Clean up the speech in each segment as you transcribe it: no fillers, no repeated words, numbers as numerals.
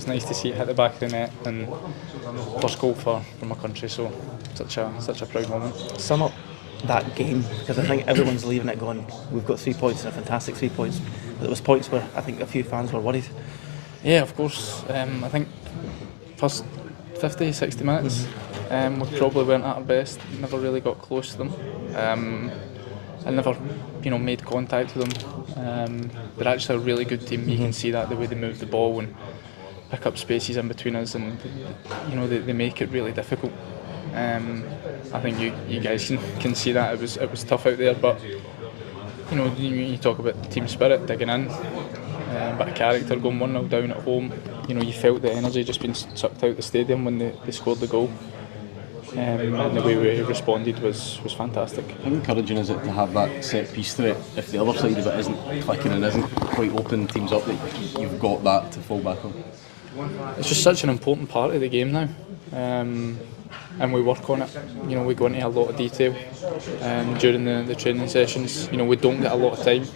was nice to see it hit the back of the net and first goal for my country. So such a proud moment. Sum up that game, because I think everyone's leaving it going, we've got 3 points and a fantastic 3 points. But there was points where I think a few fans were worried. Yeah, of course. I think first 50, 60 minutes, we probably weren't at our best. Never really got close to them. I never, made contact with them. They're actually a really good team. You can see that the way they move the ball and pick up spaces in between us, and they make it really difficult. I think you guys can see that it was tough out there, but you talk about team spirit, digging in, bit of character, going 1-0 down at home. You felt the energy just being sucked out the stadium when they scored the goal. And the way we responded was fantastic. How encouraging is it to have that set piece to it? If the other side of it isn't clicking and isn't quite opening teams up, that you've got that to fall back on? It's just such an important part of the game now, and we work on it. We go into a lot of detail during the training sessions. We don't get a lot of time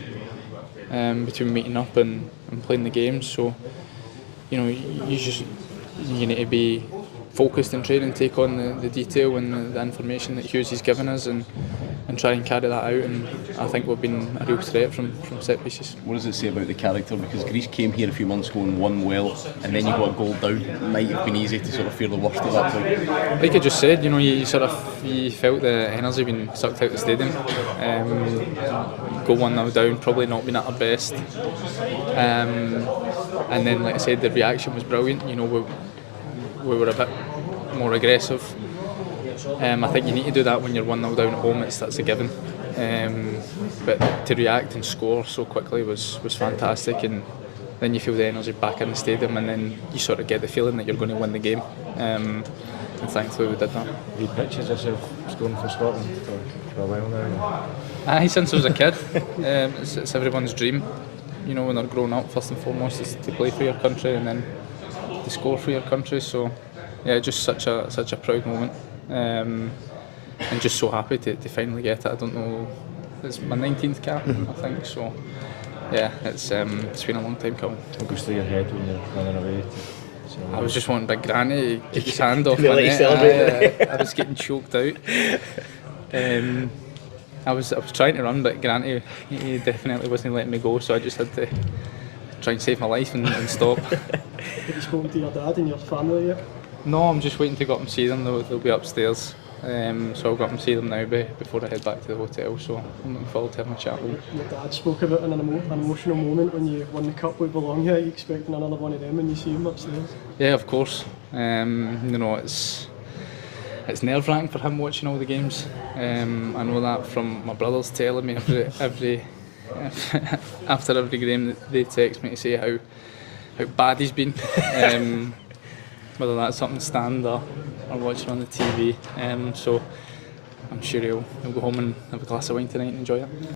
between meeting up and playing the games, so you need to be focused in training, take on the detail and the information that Hughes has given us, and try and carry that out. And I think we've been a real threat from set pieces. What does it say about the character? Because Greece came here a few months ago and won well, and then you got a goal down. It might have been easy to sort of fear the worst at that point. Like I just said, you felt the energy being sucked out the stadium. Go 1-0 down, probably not been at our best. And then, like I said, the reaction was brilliant. We were a bit more aggressive. I think you need to do that when you're 1-0 down at home. That's a given. But to react and score so quickly was fantastic, and then you feel the energy back in the stadium, and then you sort of get the feeling that you're going to win the game. And thankfully we did that. Have you pictured yourself scoring for Scotland for a while now? Aye, since I was a kid. It's everyone's dream. When they're growing up, first and foremost is to play for your country and then to score for your country. So yeah, just such a proud moment, and just so happy to finally get it. I don't know, it's my 19th cap, I think. So yeah, it's been a long time coming. What goes through your head when you're running away? I was just wanting Big Granny to get his hand off my Really net. celebrate. I was getting choked out. I was trying to run, but Granty, he definitely wasn't letting me go, so I just had to try and save my life and stop. Have you spoken to your dad and your family yet? No, I'm just waiting to go up and see them. They'll be upstairs. So I'll go up and see them now before I head back to the hotel. So I'm looking forward to having a chat with them. Your dad spoke about an emotional moment when you won the cup with Bologna. Are you expecting another one of them when you see him upstairs? Yeah, of course. It's nerve-wracking for him watching all the games. I know that from my brothers telling me every after every game they text me to say how bad he's been. Whether that's something stand or watching on the TV. So I'm sure he'll go home and have a glass of wine tonight and enjoy it.